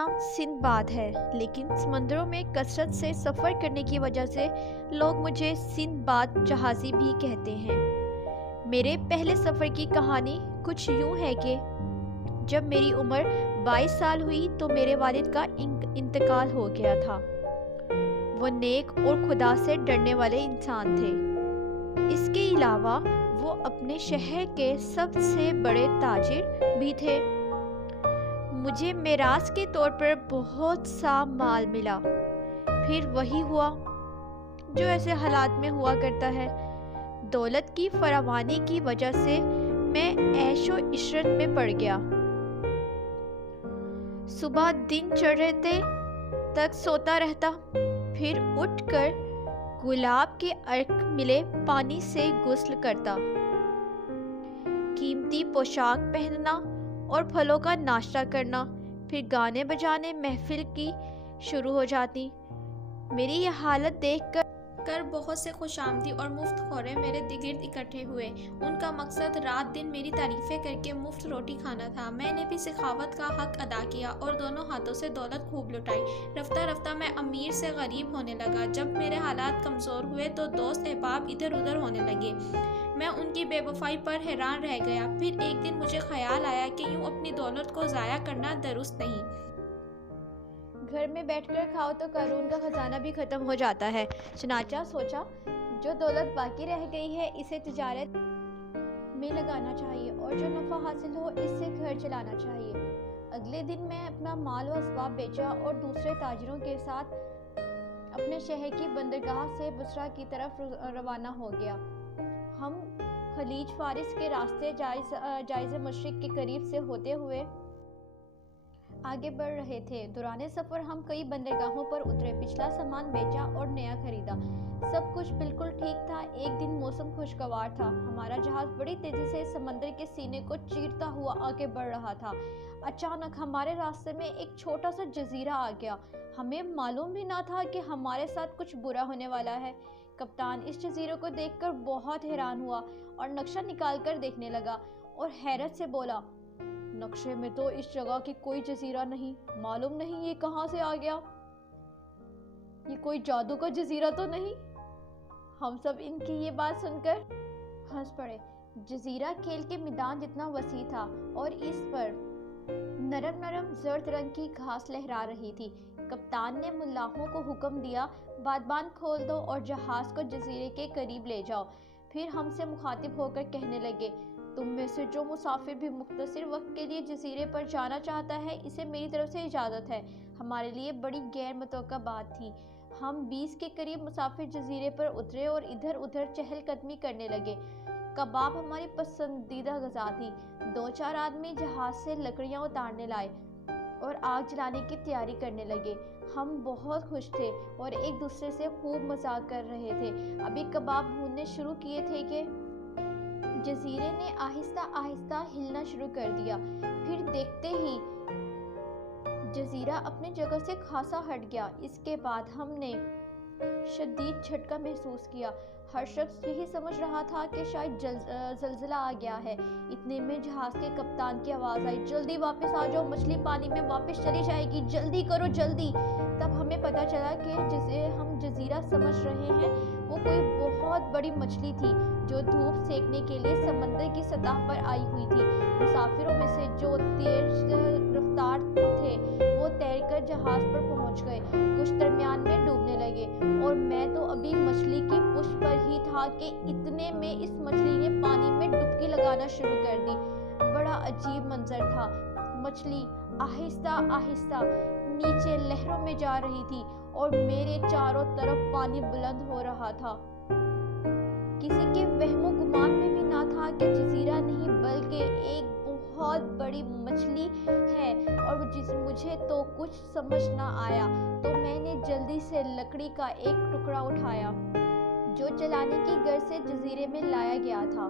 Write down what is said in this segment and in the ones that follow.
नाम सिंदबाद है, लेकिन समंदरों में कसरत से सफ़र करने की वजह से लोग मुझे सिंदबाद जहाज़ी भी कहते हैं। मेरे पहले सफ़र की कहानी कुछ यूँ है कि जब मेरी उम्र 22 साल हुई तो मेरे वालिद का इंतकाल हो गया था। वो नेक और खुदा से डरने वाले इंसान थे। इसके अलावा वो अपने शहर के सबसे बड़े ताजिर भी थे। मुझे मेरास के तौर पर बहुत सा माल मिला। फिर वही हुआ जो ऐसे हालात में हुआ करता है। दौलत की फरावानी की वजह से मैं ऐशो इशरत में पड़ गया। सुबह दिन चढ़ते तक सोता रहता, फिर उठकर गुलाब के अर्क मिले पानी से गुस्ल करता, कीमती पोशाक पहनना और फलों का नाश्ता करना, फिर गाने बजाने महफिल की शुरू हो जाती। मेरी यह हालत देखकर बहुत से खुशामदी और मुफ्त खोरे मेरे गिर्द इकट्ठे हुए। उनका मकसद रात दिन मेरी तारीफ़ें करके मुफ्त रोटी खाना था। मैंने भी सखावत का हक अदा किया और दोनों हाथों से दौलत खूब लुटाई। रफ्ता रफ्ता मैं अमीर से गरीब होने लगा। जब मेरे हालात कमज़ोर हुए तो दोस्त अहबाब इधर उधर होने लगे। मैं उनकी बेवफाई पर हैरान रह गया। फिर एक दिन मुझे ख्याल आया कि यूँ अपनी दौलत को ज़ाया करना दुरुस्त नहीं। घर में बैठकर खाओ तो कारून का खजाना भी खत्म हो जाता है। चुनाचा सोचा, जो दौलत बाकी रह गई है इसे तिजारत में लगाना चाहिए और जो नफ़ा हासिल हो इससे घर चलाना चाहिए। अगले दिन मैं अपना माल व असबाब बेचा और दूसरे ताजिरों के साथ अपने शहर की बंदरगाह से बुसरा की तरफ रवाना हो गया। हम खलीज फारिस के रास्ते जायज़ मशरिक के करीब से होते हुए आगे बढ़ रहे थे। दौरान सफ़र हम कई बंदरगाहों पर उतरे, पिछला सामान बेचा और नया खरीदा। सब कुछ बिल्कुल ठीक था। एक दिन मौसम खुशगवार था। हमारा जहाज़ बड़ी तेज़ी से समंदर के सीने को चीरता हुआ आगे बढ़ रहा था। अचानक हमारे रास्ते में एक छोटा सा जजीरा आ गया। हमें मालूम भी ना था कि हमारे साथ कुछ बुरा होने वाला है। कप्तान इस जजीरे को देखकर बहुत हैरान हुआ और नक्शा निकाल कर देखने लगा और हैरत से बोला, नक्शे में तो इस जगह की कोई जजीरा नहीं। मालूम नहीं ये कहाँ से आ गया। ये कोई जादू का जजीरा तो नहीं। हम सब इनकी ये बात सुनकर हंस पड़े। जजीरा खेल के मैदान जितना वसी था और इस पर नरम नरम जर्द रंग की घास लहरा रही थी। कप्तान ने मुल्लाहों को हुक्म दिया, बादबान खोल दो और जहाज को जजीरे के करीब ले जाओ। फिर हमसे मुखातिब होकर कहने लगे, तुम में से जो मुसाफिर भी मुख्तसर वक्त के लिए जजीरे पर जाना चाहता है, इसे मेरी तरफ से इजाज़त है। हमारे लिए बड़ी गैर मुतवक्का बात थी। हम 20 के करीब मुसाफिर जजीरे पर उतरे और इधर उधर चहलकदमी करने लगे। कबाब हमारी पसंदीदा ग़िज़ा थी। 2-4 आदमी जहाज़ से लकड़ियाँ उतारने लाए और आग जलाने की तैयारी करने लगे। हम बहुत खुश थे और एक दूसरे से खूब मजाक कर रहे थे। अभी कबाब भूनने शुरू किए थे कि जजीरे ने आहिस्ता आहिस्ता हिलना शुरू कर दिया। फिर देखते ही जजीरा अपनी जगह से खासा हट गया। इसके बाद हमने शदीद झटका महसूस किया। हर शख्स यही समझ रहा था कि शायद जल्जला आ गया है। इतने में जहाज के कप्तान की आवाज़ आई, जल्दी वापस आ जाओ, मछली पानी में वापस चली जाएगी, जल्दी करो जल्दी। तब हमें पता चला कि जिसे हम जजीरा समझ रहे हैं वो कोई बहुत बड़ी मछली थी जो धूप सेकने के लिए समंदर की सतह पर आई हुई थी। मुसाफिरों में से जो तेज रफ्तार थे वो तैरकर जहाज पर पहुंच गए। कुछ दरमियान में डूबने लगे और मैं तो अभी मछली की पुष्ट पर ही था कि इतने में इस मछली ने पानी में डुबकी लगाना शुरू कर दी। बड़ा अजीब मंजर था। मछली आहिस्ता आहिस्ता नीचे लहरों में जा रही थी और मेरे चारों तरफ पानी बुलंद हो रहा था। किसी के वहमो गुमान में भी ना था कि जजीरा नहीं बल्कि एक बहुत बड़ी मछली है और मुझे तो कुछ समझ ना आया। तो मैंने जल्दी से लकड़ी का एक टुकड़ा उठाया जो जलाने की गर्ज से जजीरे में लाया गया था।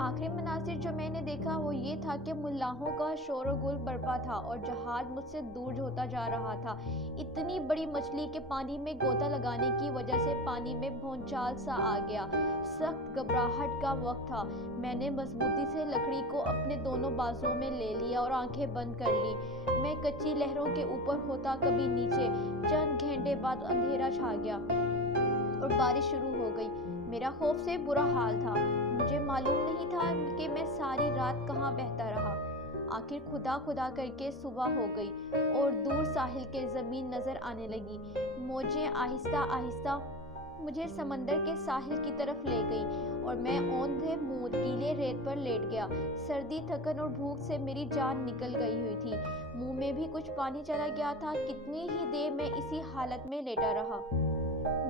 आखिरी मनासिर जो मैंने देखा वो ये था कि मुल्लाहों का शोरगुल बरपा था और जहाज मुझसे दूर होता जा रहा था। इतनी बड़ी मछली के पानी में गोता लगाने की वजह से पानी में भौचाल सा आ गया। सख्त घबराहट का वक्त था। मैंने मजबूती से लकड़ी को अपने दोनों बाजुओं में ले लिया और आंखें बंद कर ली। मैं कच्ची लहरों के ऊपर होता कभी नीचे। चंद घंटे बाद अंधेरा छा गया और बारिश शुरू हो गई। मेरा खौफ से बुरा हाल था। मुझे मालूम नहीं था कि मैं सारी रात कहाँ बहता रहा। आखिर खुदा खुदा करके सुबह हो गई और दूर साहिल के ज़मीन नज़र आने लगी। मौजें आहिस्ता आहिस्ता मुझे समंदर के साहिल की तरफ ले गई और मैं औंधे मुँह गीले रेत पर लेट गया। सर्दी, थकन और भूख से मेरी जान निकल गई हुई थी। मुंह में भी कुछ पानी चला गया था। कितनी ही देर मैं इसी हालत में लेटा रहा।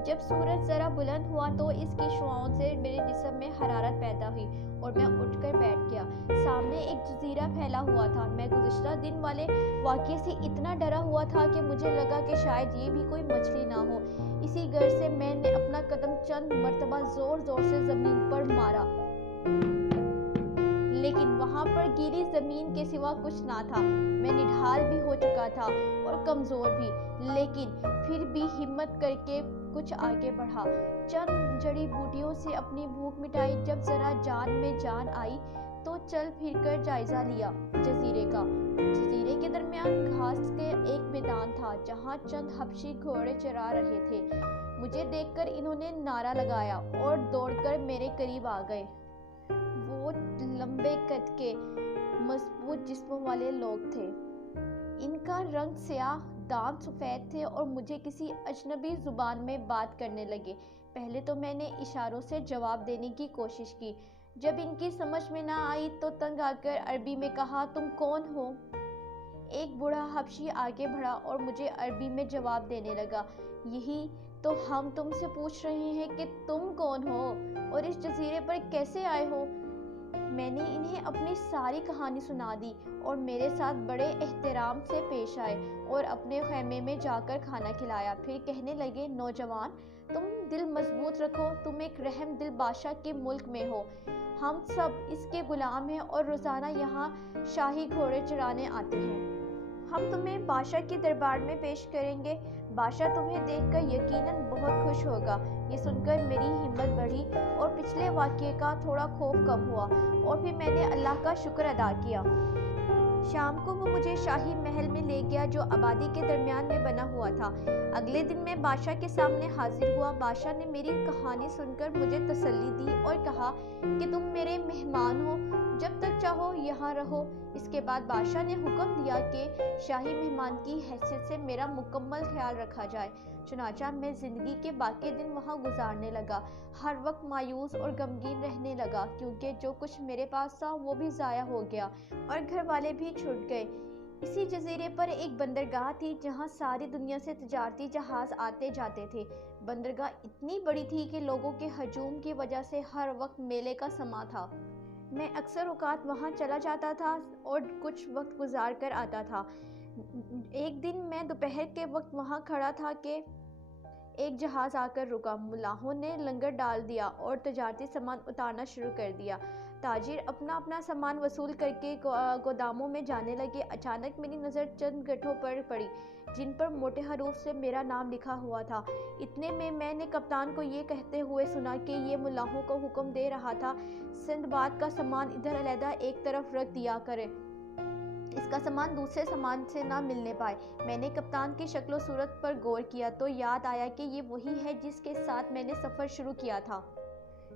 जब सूरज ज़रा बुलंद हुआ तो इसकी शुआओं से मेरे जिस्म में हरारत पैदा हुई और मैं उठकर बैठ गया। सामने एक जजीरा फैला हुआ था। मैं गुज़िश्ता दिन वाले वाक़ये से इतना डरा हुआ था कि मुझे लगा कि शायद ये भी कोई मछली ना हो। इसी गर से मैंने अपना कदम चंद मरतबा ज़ोर ज़ोर से ज़मीन पर मारा, लेकिन वहाँ पर गीली ज़मीन के सिवा कुछ ना था। मैं निढाल भी हो चुका था और कमज़ोर भी, लेकिन फिर भी हिम्मत करके कुछ आगे बढ़ा। चंद जड़ी बूटियों से अपनी भूख मिटाई। जब ज़रा जान में जान आई तो चल फिर कर जायज़ा लिया जजीरे का। जजीरे के दरमियान घास के एक मैदान था जहाँ चंद हबशी घोड़े चरा रहे थे। मुझे देखकर इन्होंने नारा लगाया और दौड़कर मेरे करीब आ गए। वो लंबे कद के मजबूत जिस्मों वाले लोग थे। इनका रंग स्याह, दांत सफ़ेद थे और मुझे किसी अजनबी ज़ुबान में बात करने लगे। पहले तो मैंने इशारों से जवाब देने की कोशिश की। जब इनकी समझ में ना आई तो तंग आकर अरबी में कहा, तुम कौन हो? एक बूढ़ा हबशी आगे बढ़ा और मुझे अरबी में जवाब देने लगा, यही तो हम तुमसे पूछ रहे हैं कि तुम कौन हो और इस जजीरे पर कैसे आए हो। मैंने इन्हें अपनी सारी कहानी सुना दी और मेरे साथ बड़े एहतराम से पेश आए और अपने खैमे में जाकर खाना खिलाया। फिर कहने लगे, नौजवान, तुम दिल मजबूत रखो। तुम एक रहम दिल बादशाह के मुल्क में हो। हम सब इसके गुलाम हैं और रोज़ाना यहाँ शाही घोड़े चराने आते हैं। हम तुम्हें बादशाह के दरबार में पेश करेंगे। बादशाह तुम्हें देखकर यकीनन बहुत खुश होगा। ये सुनकर मेरी हिम्मत बढ़ी और पिछले वाक़ये का थोड़ा खौफ कम हुआ और फिर मैंने अल्लाह का शुक्र अदा किया। शाम को वो मुझे शाही महल में ले गया जो आबादी के दरमियान में बना हुआ था। अगले दिन मैं बादशाह के सामने हाजिर हुआ। बादशाह ने मेरी कहानी सुनकर मुझे तसल्ली दी और कहा कि तुम मेरे मेहमान हो, जब तक चाहो यहाँ रहो। इसके बाद बादशाह ने हुक्म दिया कि शाही मेहमान की हैसियत से मेरा मुकम्मल ख्याल रखा जाए। चुनाचा मैं ज़िंदगी के बाकी दिन वहाँ गुजारने लगा। हर वक्त मायूस और गमगीन रहने लगा क्योंकि जो कुछ मेरे पास था वो भी ज़ाया हो गया और घर वाले भी छूट गए। इसी जजीरे पर एक बंदरगाह थी जहाँ सारी दुनिया से तिजारती जहाज़ आते जाते थे। बंदरगाह इतनी बड़ी थी कि लोगों के हजूम की वजह से हर वक्त मेले का समा था। मैं अक्सर औकात वहाँ चला जाता था और कुछ वक्त गुजार कर आता था। एक दिन मैं दोपहर के वक्त वहाँ खड़ा था कि एक जहाज़ आकर रुका। मुल्लाहों ने लंगर डाल दिया और तजारती सामान उतारना शुरू कर दिया। ताजिर अपना अपना सामान वसूल करके गोदामों में जाने लगे। अचानक मेरी नज़र चंद गठों पर पड़ी जिन पर मोटे हरूफ से मेरा नाम लिखा हुआ था। इतने में मैंने कप्तान को ये कहते हुए सुना कि ये मुल्लाहों को हुक्म दे रहा था, सिंदबाद का सामान इधर अलहदा एक तरफ रख दिया करे, इसका सामान दूसरे सामान से ना मिलने पाए। मैंने कप्तान की शक्ल सूरत पर गौर किया तो याद आया कि ये वही है जिसके साथ मैंने सफ़र शुरू किया था।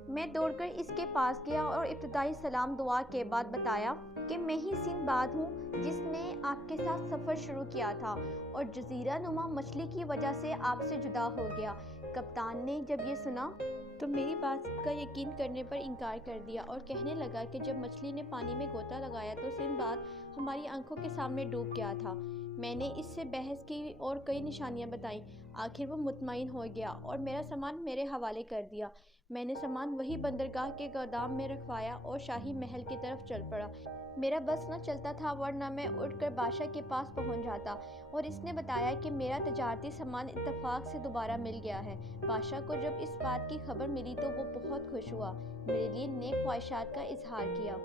मैं दौड़कर इसके पास गया और इब्तिदाई सलाम दुआ के बाद बताया कि मैं ही सिंदबाद हूँ जिसने आपके साथ सफ़र शुरू किया था और जजीरा नुमा मछली की वजह से आपसे जुदा हो गया। कप्तान ने जब ये सुना तो मेरी बात का यकीन करने पर इनकार कर दिया और कहने लगा कि जब मछली ने पानी में गोता लगाया तो सिंदबाद हमारी आंखों के सामने डूब गया था। मैंने इससे बहस की और कई निशानियां बताईं। आखिर वो मुतमईन हो गया और मेरा सामान मेरे हवाले कर दिया। میں نے سامان وہی بندرگاہ کے گودام میں رکھوایا اور شاہی محل کی طرف چل پڑا۔ میرا بس نہ چلتا تھا ورنہ میں اٹھ کر بادشاہ کے پاس پہنچ جاتا اور اس نے بتایا کہ میرا تجارتی سامان اتفاق سے دوبارہ مل گیا ہے۔ بادشاہ کو جب اس بات کی خبر ملی تو وہ بہت خوش ہوا، میرے لیے نیک خواہشات کا اظہار کیا۔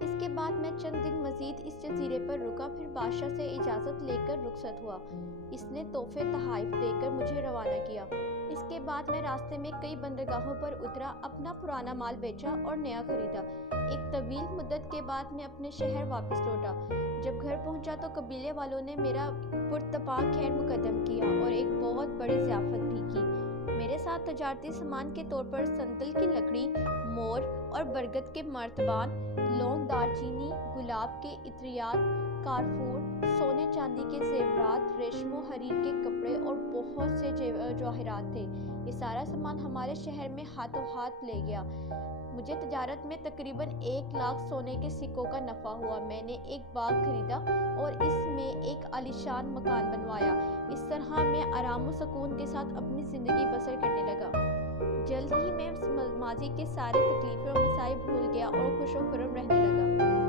اس کے بعد میں چند دن مزید اس جزیرے پر رکا، پھر بادشاہ سے اجازت لے کر رخصت ہوا۔ اس نے تحفے تحائف دے کر مجھے روانہ کیا۔ اس کے بعد میں راستے میں کئی بندرگاہوں پر اترا، اپنا پرانا مال بیچا اور نیا خریدا۔ ایک طویل مدت کے بعد میں اپنے شہر واپس لوٹا۔ جب گھر پہنچا تو قبیلے والوں نے میرا پرتپاک خیر مقدم کیا اور ایک بہت بڑی ضیافت بھی کی۔ میرے ساتھ تجارتی سامان کے طور پر سنتل کی لکڑی، مور اور برگد کے مرتبان، لونگ، دار چینی، گلاب کے عطریات، کارفور، سونے چاندی کے زیورات، ریشم و حریر کے کپڑے اور بہت سے جواہرات تھے۔ یہ سارا سامان ہمارے شہر میں ہاتھوں ہاتھ لے گیا۔ مجھے تجارت میں تقریباً 1,00,000 سونے کے سکوں کا نفع ہوا۔ میں نے ایک باغ خریدا اور اس میں ایک عالیشان مکان بنوایا۔ اس طرح میں آرام و سکون کے ساتھ اپنی زندگی بسر کرنے لگا۔ جلد ہی میں ماضی کے سارے تکلیفیں اور مصائب بھول گیا اور خوش و خرم رہنے لگا۔